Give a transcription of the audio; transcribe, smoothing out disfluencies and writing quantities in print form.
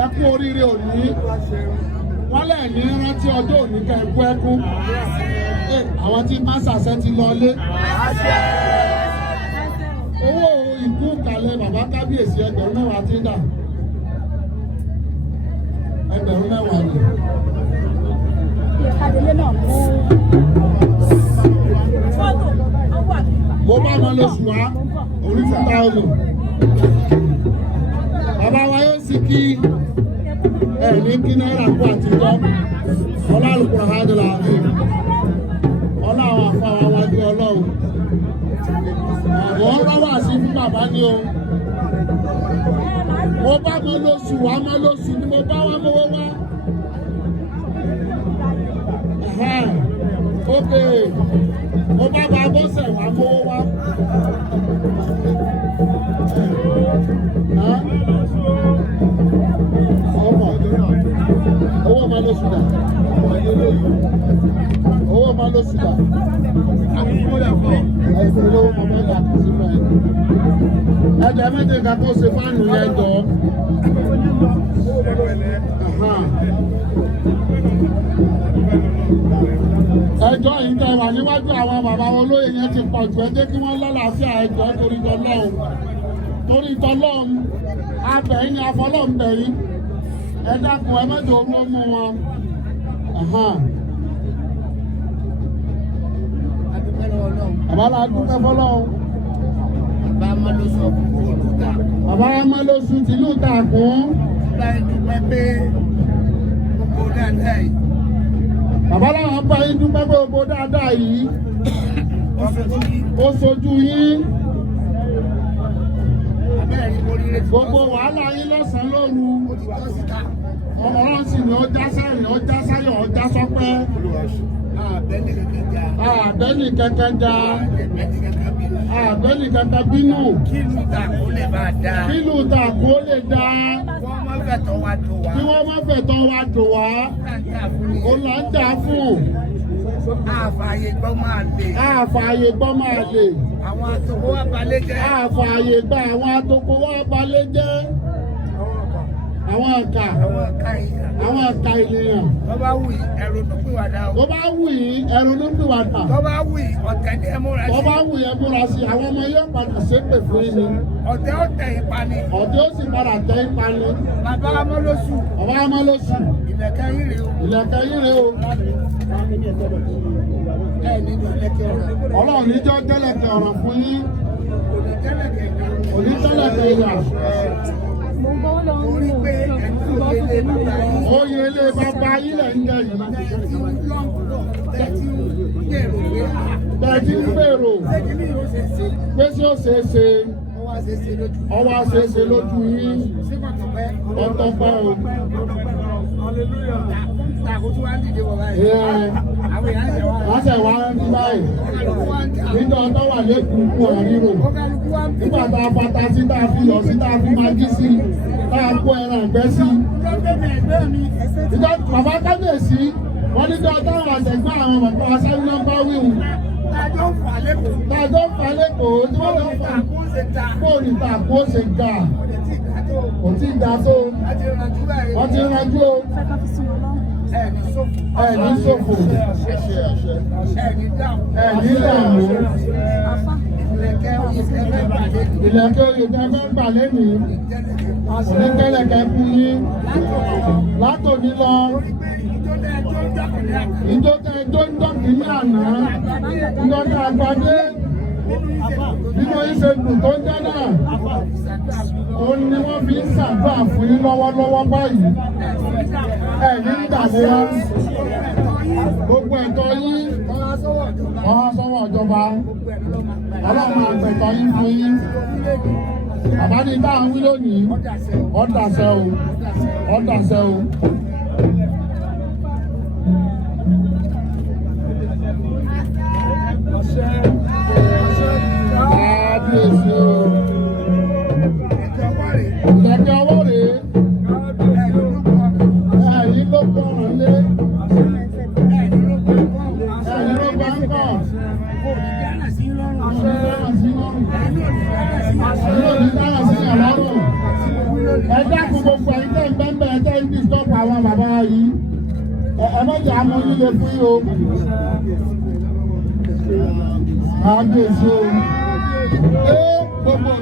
ẹ kú oríire òní wọ́n lẹ̀ ní rántí ọjọ́ òní kẹ́ ẹ kú ẹkún àwọn tí máṣàṣẹ ti lọlé owó ìkú kalẹ̀ bàbá kábíyèsí ẹgbẹ̀rún mẹ́wàá ti dà ẹgbẹ̀rún mẹ́wàá ni. mo bá wọn lóṣù wá orí 2000 bàbá wa yóò sì kí ní kí náírà kú àtijọ́ ọlá àlùkùrọ̀ hádùlà àmì ọlá àwọn àfáwà wájú ọlọ́run àwọn rọ́wà sí fún bàbá ní o mo bá mọ́ lóṣù wá mọ́ lóṣù ni mo bá wá mọ́wọ́ wá ókè mo bá bá bọ́sẹ̀ wá mọ́wọ́ wá owó máa ló sùdà owó máa ló sùdà ẹ̀sìn olówó bàbá ìyá kò sí mọ́ ẹ̀jẹ̀ méje ká kó ṣe fáànù yẹn jọ ẹjọ́ yìí tẹ́ wà níwájú àwọn bàbá olóyè yẹn ti pọ̀ jù ẹ jẹ́ kí wọ́n lálàáfíà ẹjọ́ torí tọ́lọ́run abẹ̀yìn ni afọlọ́ǹbẹ̀yìn ẹ dákun ẹ mẹ́jọ orú ọmọ wọn. Àbálá dúpẹ́ fọlọ́run. Bàbá Amálóṣù tìlú Ìtàkùn. Bàbá làwọn bá yín dúpẹ́ pé gbogbo dáadáa yìí. Ó sojú yín. Gbogbo wàhálà yín lọ́sàn-án lóru. Ọ̀rọ̀ sì ni ó já sẹ́rìn, ó já sáyọ̀, ó já sọ́pẹ́. Àbẹ́ni kankan já. Àbẹ́ni kankan bínú. Kílù Ìtàkùn lè bá dá. Kílù Ìtàkùn lè dá. Wọ́n má fẹ̀tọ́ wa dùn wá. Kí wọ́n má fẹ̀tọ́ wa dùn wá. Ó là ń jà fún. Àfààyè gbọ́ máa lè. Àfààyè gbọ́ máa lè. Àwọn àtòkò wa balẹ̀ jẹ́. Àfààyè gba àwọn àtòkò wa balẹ̀ jẹ́. Àwọn ọ̀kà. Àwọn ọ̀kà ènìyàn. Tó bá wù yìí ẹ̀rọ ló pè wá dá o. Tó bá wù yìí ẹ̀rọ ló pè wá dà. Tó bá wù yìí ọ̀tẹ̀ ni ẹ múra sí. Tó bá wù yẹn múra sí àwọn ọmọ yóò padà ṣépè fún yín ni. Ọ̀tẹ̀ ó tẹ̀ ipa ni. Ọ̀tẹ̀ ó sì padà tẹ̀ ipa ni. Bàbá Amálóṣù. Bàbá Amálóṣù. Ìlẹ̀kẹ̀ yín rèé o. Ìlẹ̀kẹ̀ yín rèé o. Ọlọ́run níjọ́ tẹ́lẹ̀kẹ̀ ọ̀rọ̀ fún yín. Òní tẹ́lẹ̀kẹ̀ ìyà. Oyè ilé bàbá ilẹ̀ ń jẹ yìí. Bẹ̀ẹ̀tì ń gbèrò. Pé sí ó ṣeé ṣe. Ọwọ́ ṣeéṣe lójú yín. Ọ̀tọ̀ pẹ́ o. Wọ́n ṣẹ̀ wá ní báyìí. Nígbà ọ̀tọ̀ wà lẹ́kùn kú àríro. Nígbà tá a fata sí tá a fi yọ̀ sí tá a fi magí sí tá a kó ẹran ẹ̀gbẹ́ sí. Ìjọ bàbá kábíyèsí wọ́n ní ọjọ́ táwọn àtẹ̀gbọ́n àwọn bàbá aṣáájú náà bá wíwù. Tàjọ́ ń fà lẹ́kọ̀ọ́ tí wọ́n lọ fà fóònù ìtàkùn ó ṣe ga. Kò tí ì ga tó. Wọ́n ti rànjú o. Ẹ̀ní ṣòfò. Ẹ̀ní dààmú. Ìlẹ̀kẹ̀ oyè tẹ́ fẹ́ gbà lẹ́nìí. Oníkẹ́lẹ̀kẹ́ fún yín. Látòní lọ. Ìjọ́tẹ̀ tó ń dọ̀kì ní àná. Ìjọ́tẹ̀ àgbàdé. Nínú ìṣe dùn tó ń jẹ́ náà. Òun ni wọ́n fi ń ṣàdúrà fún yín lọ́wọ́lọ́wọ́ báyìí. Ẹ̀ní ń dààmú wá. Gbogbo ẹ̀tọ́ yín. Ọwọ́ sọ́wọ́ ìjọba. Ọlọ́run àgbẹ̀tọ́ yín fún yín. Bàbá ní bá ń wí lónìí. Ọ̀dàṣẹ́ o. Ọ̀dàṣẹ́ o. Kábíyèsí o. Ìlẹ̀kẹ̀ ọwọ́ rèé. Ẹ̀yin ló pọ̀ ọ̀rọ̀ lé. Ẹ̀yin ló gbà ń kọ̀. Ẹ dákun gbogbo ẹ̀yin tẹ́ ń bẹ́ẹ̀ tẹ́ ń disturb àwọn bàbá yìí ẹ méjì àmọ́ líle fún yìí o. Kábíyèsí o. Gbogbo